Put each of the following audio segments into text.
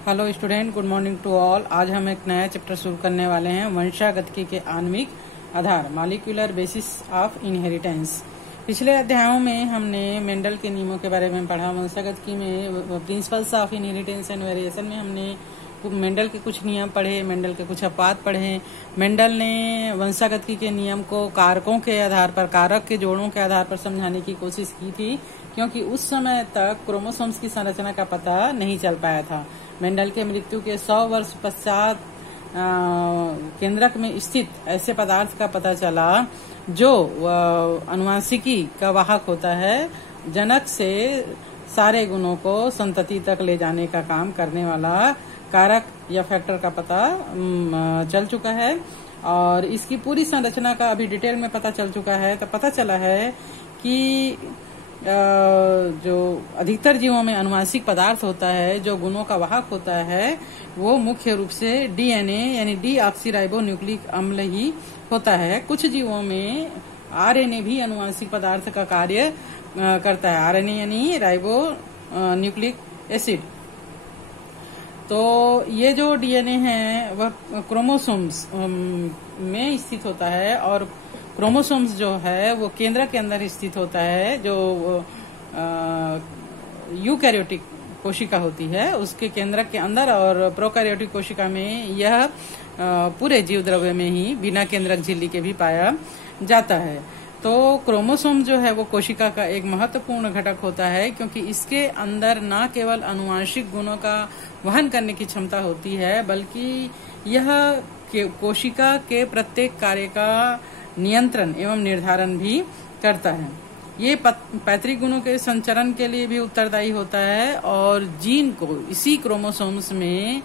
Hello student, good morning to all. आज हम एक नया चैप्टर शुरू करने वाले हैं, वंशागतिकी के आणविक आधार, मॉलिक्यूलर बेसिस ऑफ इनहेरिटेंस। पिछले अध्यायों में हमने मेंडल के नियमों के बारे में पढ़ा। वंशागतिकी में principles of inheritance and variation में हमने मेंडल के कुछ नियम पढ़े, मेंडल के कुछ अपवाद पढ़े। मेंडल ने वंशागतिकी के नियम को कारकों के आधार पर, कारक के जोड़ों के आधार पर समझाने की कोशिश की थी, क्योंकि उस समय तक क्रोमोसोम्स की संरचना का पता नहीं चल पाया था। मेंडल के मृत्यु के 100 वर्ष पश्चात केंद्रक में स्थित ऐसे पदार्थ का पता चला जो अनुवांशिकी का वाहक होता है। जनक से सारे गुणों को संतति तक ले जाने का काम करने वाला कारक या फैक्टर का पता चल चुका है, और इसकी पूरी संरचना का अभी डिटेल में पता चल चुका है। तो पता चला है कि जो अधिकतर जीवों में अनुवांशिक पदार्थ होता है, जो गुणों का वाहक होता है, वो मुख्य रूप से डीएनए यानी डीऑक्सीराइबो न्यूक्लिक अम्ल ही होता है। कुछ जीवों में आरएनए भी अनुवांशिक पदार्थ का कार्य करता है। आरएनए यानी राइबो न्यूक्लिक एसिड। तो ये जो डीएनए है वह क्रोमोसोम्स में स्थित होता है, और क्रोमोसोम्स जो है वो केंद्र के अंदर स्थित होता है। जो यूकैरियोटिक कोशिका होती है उसके केंद्र के अंदर, और प्रोकैरियोटिक कोशिका में यह पूरे जीव द्रव्य में ही बिना केंद्रक झिल्ली के भी पाया जाता है। तो क्रोमोसोम जो है वो कोशिका का एक महत्वपूर्ण घटक होता है, क्योंकि इसके अंदर न केवल अनुवांशिक गुणों का वहन करने की क्षमता होती है, बल्कि यह कोशिका के प्रत्येक कार्य का नियंत्रण एवं निर्धारण भी करता है। ये पैतृक गुणों के संचरण के लिए भी उत्तरदायी होता है, और जीन को इसी क्रोमोसोम्स में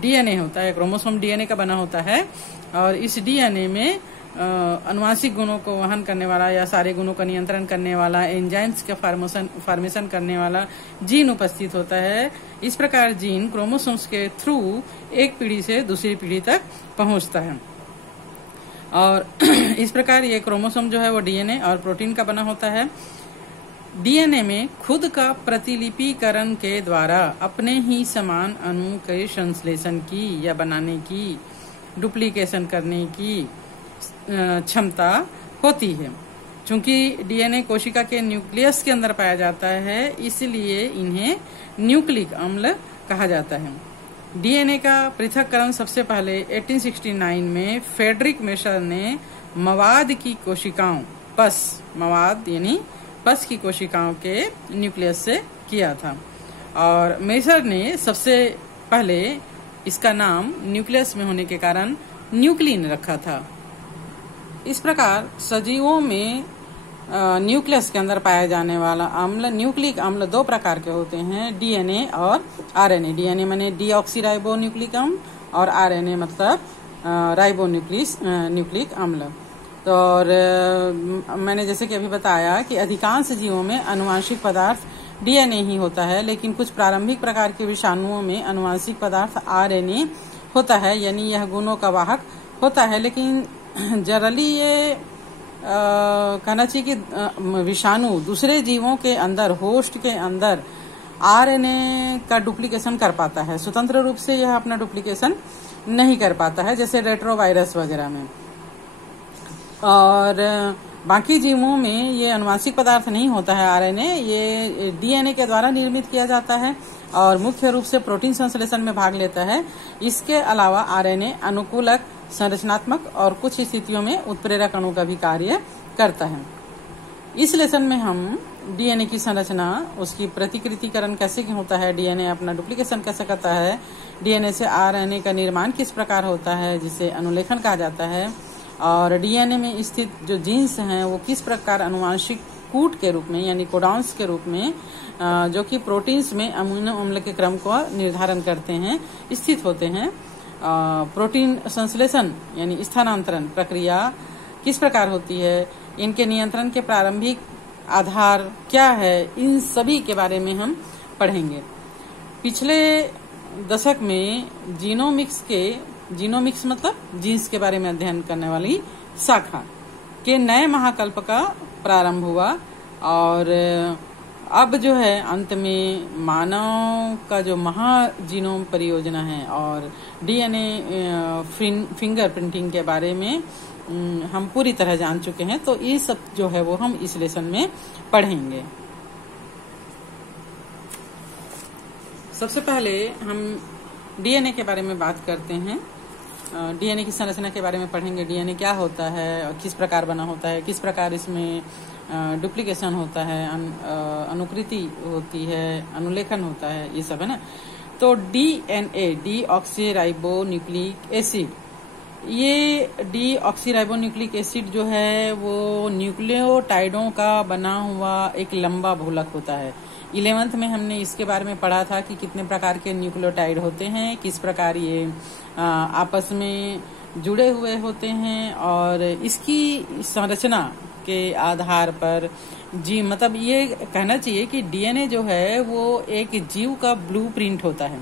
डीएनए होता है। क्रोमोसोम डीएनए का बना होता है, और इस डीएनए में अनुवांशिक गुणों को वहन करने वाला या सारे गुणों का नियंत्रण करने वाला, एंजाइम्स का फॉर्मेशन करने वाला जीन उपस्थित होता है। इस प्रकार जीन क्रोमोसोम्स के थ्रू एक पीढ़ी से दूसरी पीढ़ी तक पहुंचता है, और इस प्रकार ये क्रोमोसोम जो है वो डीएनए और प्रोटीन का बना होता है। डीएनए में खुद का प्रतिलिपिकरण के द्वारा अपने ही समान अणु के संश्लेषण की या बनाने की, डुप्लीकेशन करने की क्षमता होती है। चूंकि डीएनए कोशिका के न्यूक्लियस के अंदर पाया जाता है, इसलिए इन्हें न्यूक्लिक अम्ल कहा जाता है। डीएनए का पृथक्करण सबसे पहले 1869 में फ्रेडरिक मेसर ने मवाद की कोशिकाओं, मवाद यानी पस की कोशिकाओं के न्यूक्लियस से किया था, और मेसर ने सबसे पहले इसका नाम न्यूक्लियस में होने के कारण न्यूक्लिन रखा था। इस प्रकार सजीवों में न्यूक्लियस के अंदर पाया जाने वाला अम्ल, न्यूक्लिक अम्ल, दो प्रकार के होते हैं, डीएनए और आरएनए। डीएनए माने डीऑक्सीराइबो न्यूक्लिक अम्ल, और आरएनए मतलब राइबो न्यूक्लिक अम्ल। तो और मैंने जैसे कि अभी बताया कि अधिकांश जीवों में अनुवांशिक पदार्थ डीएनए ही होता है, लेकिन कुछ प्रारंभिक प्रकार के विषाणुओं में अनुवांशिक पदार्थ आरएनए होता है, यानी यह गुणों का वाहक होता है। लेकिन जनरली ये कहना चाहिए कि विषाणु दूसरे जीवों के अंदर, होस्ट के अंदर आरएनए का डुप्लीकेशन कर पाता है। स्वतंत्र रूप से यह अपना डुप्लीकेशन नहीं कर पाता है, जैसे रेट्रोवायरस वगैरह में। और बाकी जीवों में ये अनुवांशिक पदार्थ नहीं होता है आरएनए, ये डीएनए के द्वारा निर्मित किया जाता है, और मुख्य रूप से प्रोटीन संश्लेषण में भाग लेता है। इसके अलावा आरएनए अनुकूलक, संरचनात्मक और कुछ स्थितियों में उत्प्रेरक अणु का भी कार्य करता है। इस लेसन में हम डीएनए की संरचना, उसकी प्रतिकृतिकरण कैसे होता है, डीएनए अपना डुप्लीकेशन कैसे करता है, डीएनए से आरएनए का निर्माण किस प्रकार होता है जिसे अनुलेखन कहा जाता है, और डीएनए में स्थित जो जीन्स हैं वो किस प्रकार अनुवांशिक कूट के रूप में यानी कोडॉन्स के रूप में, जो कि प्रोटीन्स में अमीनो अम्ल के क्रम को निर्धारण करते हैं, स्थित होते हैं। प्रोटीन संश्लेषण यानी स्थानांतरण प्रक्रिया किस प्रकार होती है, इनके नियंत्रण के प्रारंभिक आधार क्या है, इन सभी के बारे में हम पढ़ेंगे। पिछले दशक में जीनोमिक्स मतलब जीन्स के बारे में अध्ययन करने वाली शाखा के नए महाकल्प का प्रारंभ हुआ, और अब जो है अंत में मानव का जो महाजीनोम परियोजना है और डीएनए फिंगरप्रिंटिंग के बारे में हम पूरी तरह जान चुके हैं। तो ये सब जो है वो हम इस लेसन में पढ़ेंगे। सबसे पहले हम डीएनए के बारे में बात करते हैं। डीएनए की संरचना के बारे में पढ़ेंगे। डीएनए क्या होता है और किस प्रकार बना होता है, किस प्रकार इसमें डुप्लीकेशन होता है, अनुकृति होती है, अनुलेखन होता है, ये सब है ना। तो डीएनए डीऑक्सीराइबोन्यूक्लिक एसिड, ये डीऑक्सीराइबोन्यूक्लिक एसिड जो है वो न्यूक्लियोटाइडों का बना हुआ एक लंबा बहुलक होता है। 11th में हमने इसके बारे में पढ़ा था कि कितने प्रकार के न्यूक्लियोटाइड होते हैं, किस प्रकार ये आपस में जुड़े हुए होते हैं और इसकी संरचना के आधार पर मतलब ये कहना चाहिए कि डीएनए जो है वो एक जीव का ब्लूप्रिंट होता है।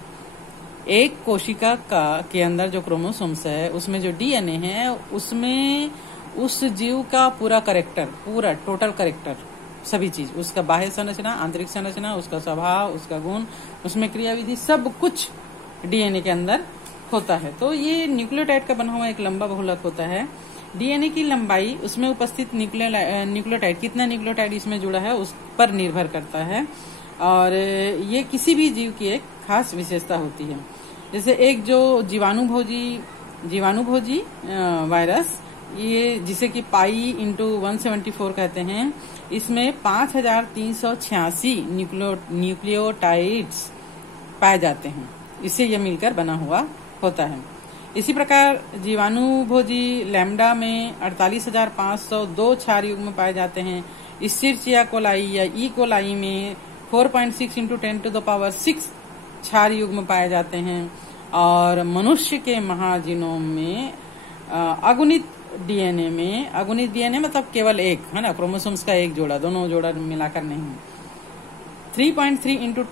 एक कोशिका के अंदर जो क्रोमोसोम्स है उसमें जो डीएनए है उसमें उस जीव का पूरा टोटल करेक्टर, सभी चीज, उसका बाह्य संरचना, आंतरिक संरचना, उसका स्वभाव, उसका गुण, उसमें क्रियाविधि, सब कुछ डीएनए के अंदर होता है। तो ये न्यूक्लियोटाइड का बना हुआ एक लंबा बहुलक होता है। डीएनए की लंबाई उसमें उपस्थित न्यूक्लियोटाइड, कितना न्यूक्लियोटाइड इसमें जुड़ा है उस पर निर्भर करता है और ये किसी भी जीव की एक खास विशेषता होती है। जैसे एक जो जीवाणुभोजी वायरस, ये जिसे कि पाई इंटू 174 कहते हैं, इसमें 5386 न्यूक्लियोटाइड्स पाए जाते हैं। इससे यह मिलकर बना हुआ होता है। इसी प्रकार जीवाणुभोजी लैम्डा में 48,502 क्षार युग्म पाए जाते हैं। इस्चेरिचिया कोलाई या ई कोलाई में 4.6 इंटू 10⁶ क्षार युग्म पाए जाते हैं। और मनुष्य के महाजीनोम में अगुणित डीएनए मतलब केवल एक है ना, क्रोमोसोम्स का एक जोड़ा, दोनों जोड़ा मिलाकर नहीं, 3.3 इंटू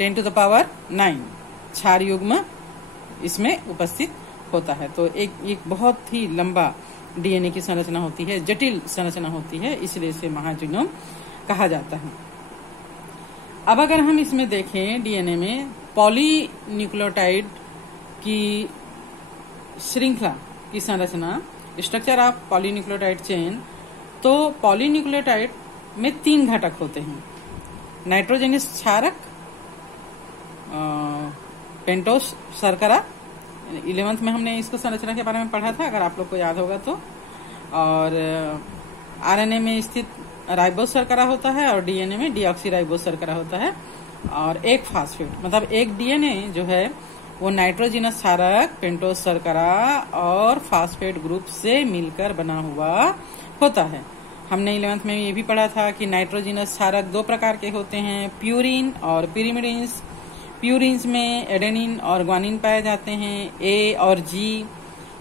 10⁹ क्षार युग्म इसमें उपस्थित होता है। तो एक बहुत ही लंबा डीएनए की संरचना होती है, जटिल संरचना होती है, इसलिए इसे महाजीनोम कहा जाता है। अब अगर हम इसमें देखें डीएनए में पॉलीन्यूक्लियोटाइड की श्रृंखला की संरचना, स्ट्रक्चर ऑफ पॉलीन्यूक्लियोटाइड चेन, तो पॉलीन्यूक्लियोटाइड में 3 घटक होते हैं। नाइट्रोजनस क्षारक, पेंटोस शर्करा, 11th में हमने इसको संरचना के बारे में पढ़ा था अगर आप लोग को याद होगा तो। और आरएनए में स्थित राइबोस शर्करा होता है और डीएनए में डीऑक्सीराइबोस शर्करा होता है। और एक फास्फेट, मतलब एक डीएनए जो है वो नाइट्रोजनस क्षारक, पेंटोस शर्करा और फास्फेट ग्रुप से मिलकर बना हुआ होता है। हमने 11th में ये भी पढ़ा था कि नाइट्रोजनस क्षारक 2 प्रकार के होते हैं, प्यूरिन और पिरिमिडिन्स। प्यूरिन्स में एडेनिन और ग्वानिन पाए जाते हैं, ए और जी।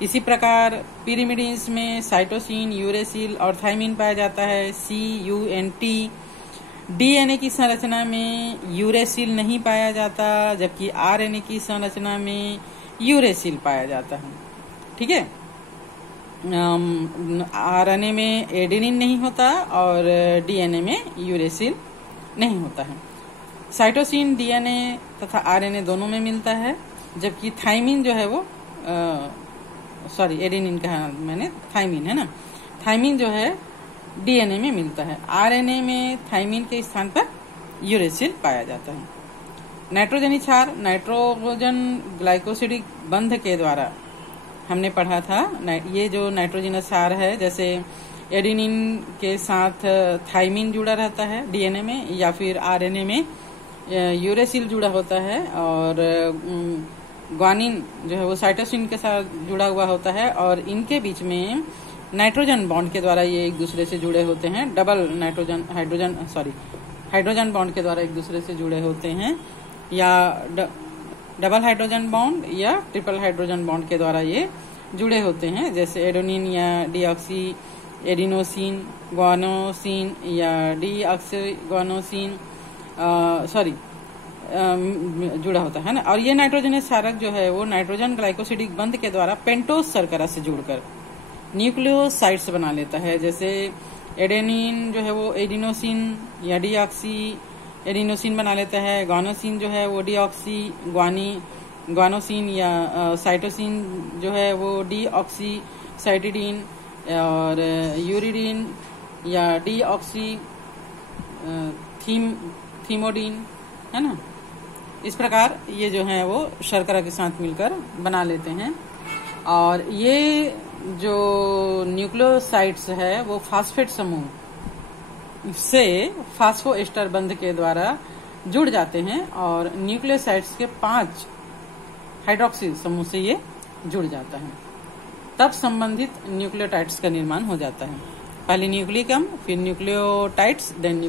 इसी प्रकार पिरिमिडिन्स में साइटोसिन, यूरेसिल और थाइमिन पाया जाता है, CUNT। डीएनए की संरचना में यूरेसिल नहीं पाया जाता, जबकि आरएनए की संरचना में यूरेसिल पाया जाता है। ठीक है, आरएनए में एडेनिन नहीं होता और डीएनए में यूरेसिल नहीं होता है। साइटोसिन डीएनए तथा आरएनए दोनों में मिलता है, जबकि थाइमिन जो है वो एडेनिन कहा मैंने, थाइमिन है ना, थाइमिन जो है डीएनए में मिलता है। आरएनए में थाइमिन के स्थान पर यूरेसिल पाया जाता है। नाइट्रोजनी क्षार नाइट्रोजन ग्लाइकोसिडिक बंध के द्वारा हमने पढ़ा था। ये जो नाइट्रोजनस क्षार है, जैसे एडेनिन के साथ थाइमिन जुड़ा रहता है डीएनए में, या फिर आरएनए में यूरेसिल जुड़ा होता है, और ग्वानिन जो है वो साइटोसिन के साथ जुड़ा हुआ होता है, और इनके बीच में नाइट्रोजन बॉन्ड के द्वारा ये एक दूसरे से जुड़े होते हैं। हाइड्रोजन बॉन्ड के द्वारा एक दूसरे से जुड़े होते हैं, या डबल हाइड्रोजन बॉन्ड या ट्रिपल हाइड्रोजन बॉन्ड के द्वारा ये जुड़े होते हैं, जैसे एडेनिन या डीऑक्सी एडिनोसिन, ग्वानोसिन या डीऑक्सी ग्वानोसिन जुड़ा होता है ना। और ये नाइट्रोजनस क्षारक जो है वो नाइट्रोजन ग्लाइकोसिडिक बंध के द्वारा पेंटोस शर्करा से जुड़कर न्यूक्लियोसाइड्स बना लेता है। जैसे एडेनिन जो है वो एडिनोसिन या डीऑक्सी एडिनोसिन बना लेता है। ग्वानोसिन जो है वो डीऑक्सी ग्वानोसिन या साइटोसिन जो है वो डीऑक्सी साइटिडीन और यूरिडीन या डीऑक्सी थीमोडीन, है ना। इस प्रकार ये जो है वो शर्करा के साथ मिलकर बना लेते हैं। और ये जो न्यूक्लियोसाइड्स है वो फास्फेट समूह से फास्फोएस्टर बंध के द्वारा जुड़ जाते हैं और न्यूक्लियोसाइड्स के 5 हाइड्रोक्सिल समूह से ये जुड़ जाता है। तब संबंधित न्यूक्लियोटाइड्स का निर्माण हो जाता है। पहले न्यूक्लियम, फिर nucleotides, then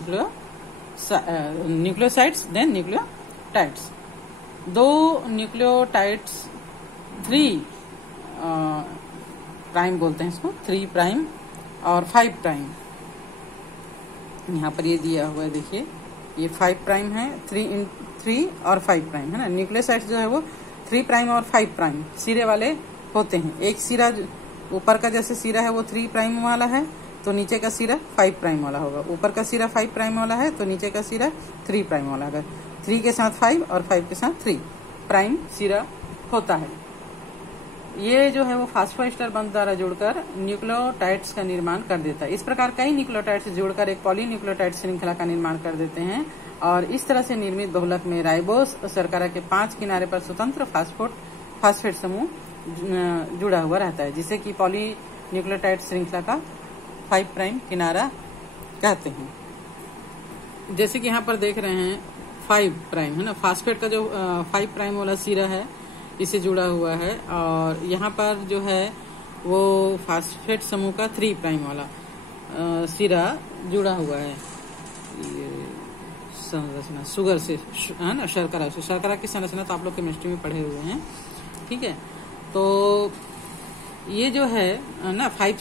nucleosides, then nucleotides. 2 nucleotides 3 prime बोलते हैं इसको, 3 प्राइम और 5 प्राइम। यहाँ पर ये दिया हुआ है, देखिए ये 5 प्राइम है, 3 और 5 प्राइम, है ना। न्यूक्लियोसाइड्स जो है वो 3 प्राइम और 5 प्राइम सिरे वाले होते हैं। एक सिरा ऊपर का जैसे सिरा है वो 3 प्राइम वाला है, तो नीचे का सिरा 5 प्राइम वाला होगा। ऊपर का सिरा 5 प्राइम वाला है तो नीचे का सिरा 3 प्राइम वाला होगा। 3 के साथ 5 और 5 के साथ 3 प्राइम सिरा होता है। ये जो है वो फास्फोएस्टर बंध द्वारा जुड़कर न्यूक्लियोटाइड्स का निर्माण कर देता है। इस प्रकार कई न्यूक्लियोटाइड्स जुड़कर एक पॉलीन्यूक्लियोटाइड श्रृंखला का निर्माण कर देते हैं और इस तरह से निर्मित बहुलक में राइबोस शर्करा के 5 किनारे पर स्वतंत्र फास्फेट समूह जुड़ा हुआ रहता है, जिसे कि पॉलीन्यूक्लियोटाइड श्रृंखला का 5 प्राइम किनारा कहते हैं। जैसे कि यहाँ पर देख रहे हैं 5 प्राइम, है ना। फास्फेट का जो 5 प्राइम वाला सिरा है इससे जुड़ा हुआ है और यहाँ पर जो है वो फास्फेट समूह का 3 प्राइम वाला सिरा जुड़ा हुआ है। संरचना शुगर से, है ना, शर्करा से। शर्करा की संरचना तो आप लोग केमिस्ट्री में पढ़े हुए हैं, ठीक है। तो ये जो है ना 5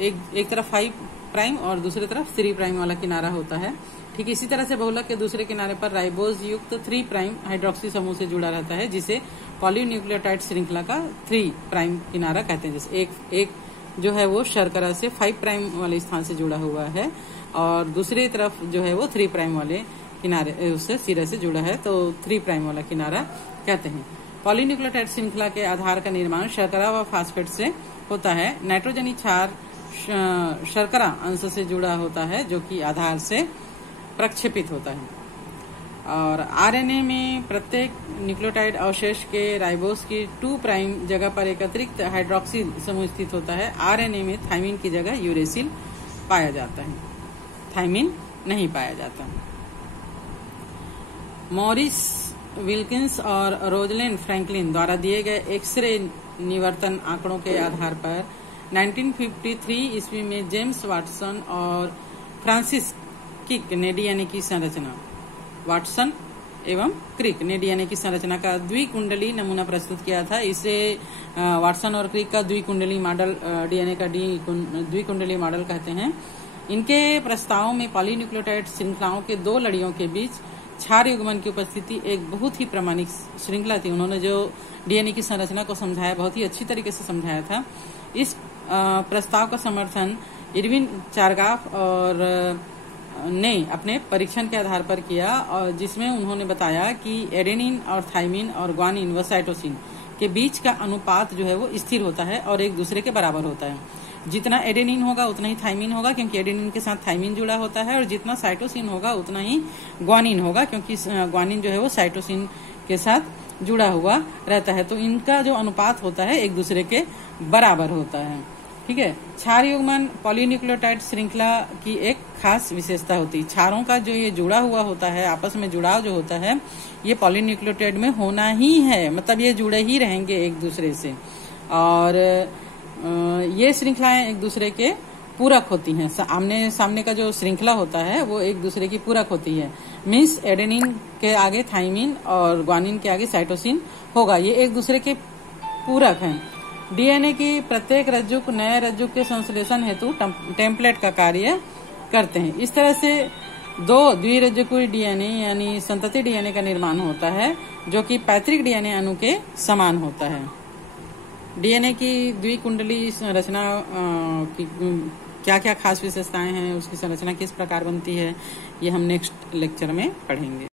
एक तरफ 5 प्राइम और दूसरी तरफ 3 प्राइम वाला किनारा होता है। ठीक इसी तरह से बहुलक के दूसरे किनारे पर राइबोज युक्त 3 प्राइम हाइड्रोक्सी समूह से जुड़ा रहता है, जिसे पॉलीन्यूक्लियोटाइड श्रृंखला का 3 प्राइम किनारा कहते हैं। जैसे एक जो है वो शर्करा से 5 प्राइम वाले स्थान से जुड़ा हुआ है और दूसरी तरफ जो है वो 3 प्राइम वाले किनारे उससे सिरे से जुड़ा है, तो 3 प्राइम वाला किनारा कहते हैं। पॉलीन्यूक्लियोटाइड श्रृंखला के आधार का निर्माण शर्करा व फास्फेट से होता है। नाइट्रोजनी क्षार शर्करा अंश से जुड़ा होता है जो कि आधार से प्रक्षेपित होता है। और आरएनए में प्रत्येक न्यूक्लियोटाइड अवशेष के राइबोस की 2 प्राइम जगह पर एक अतिरिक्त हाइड्रोक्सिल समूह स्थित होता है। आरएनए में थाइमिन की जगह यूरेसिल पाया जाता है, थाइमिन नहीं पाया जाता। मॉरिस विल्किंस और रोजलिन फ्रैंकलिन द्वारा दिए गए एक्सरे निवर्तन आंकड़ों के आधार पर 1953 ईस्वी में जेम्स वाटसन और फ्रांसिस क्रिक ने डीएनए की संरचना, वाटसन एवं क्रिक ने डीएनए की संरचना का द्विकुंडली नमूना प्रस्तुत किया था। इसे वाटसन और क्रिक का द्विकुंडली मॉडल, डीएनए का द्विकुंडली मॉडल कहते हैं। इनके प्रस्तावों में पॉलीन्यूक्लियोटाइड श्रृंखलाओं के 2 लड़ियों के बीच क्षार युग्मन की उपस्थिति एक बहुत ही प्रामाणिक श्रृंखला थी। उन्होंने जो डीएनए की संरचना को समझाया, बहुत ही अच्छी तरीके से समझाया था। इस प्रस्ताव का समर्थन इरविन चारगाफ और ने अपने परीक्षण के आधार पर किया, और जिसमें उन्होंने बताया कि एडेनिन और थाइमिन और ग्वानिन व साइटोसिन के बीच का अनुपात जो है वो स्थिर होता है और एक दूसरे के बराबर होता है। जितना एडेनिन होगा उतना ही थाइमिन होगा, क्योंकि एडेनिन के साथ थाइमिन जुड़ा होता है, और जितना साइटोसिन होगा उतना ही ग्वानिन होगा, क्योंकि ग्वानिन जो है वो साइटोसिन के साथ जुड़ा हुआ रहता है। तो इनका जो अनुपात होता है एक दूसरे के बराबर होता है, ठीक है। क्षार युग्मन पॉलीन्यूक्लियोटाइड श्रृंखला की एक खास विशेषता होती है। क्षारों का जो ये जुड़ा हुआ होता है, आपस में जुड़ाव जो होता है, ये पॉलीन्यूक्लियोटाइड में होना ही है, मतलब ये जुड़े ही रहेंगे एक दूसरे से, और ये श्रृंखलाएं एक दूसरे के पूरक होती हैं। आमने सामने का जो श्रृंखला होता है वो एक दूसरे की पूरक होती है। मीन्स एडेनिन के आगे थाइमिन और ग्वानिन के आगे साइटोसिन होगा, ये एक दूसरे के पूरक हैं। डीएनए की प्रत्येक रज्जुक नए रज्जुक के संश्लेषण हेतु टेम्पलेट का कार्य करते हैं। इस तरह से 2 द्विरज्जुकीय डीएनए यानी संतति डीएनए का निर्माण होता है, जो कि पैतृक डीएनए अणु के समान होता है। डीएनए की द्विकुंडली संरचना की क्या क्या खास विशेषताएं हैं, उसकी संरचना किस प्रकार बनती है, ये हम नेक्स्ट लेक्चर में पढ़ेंगे।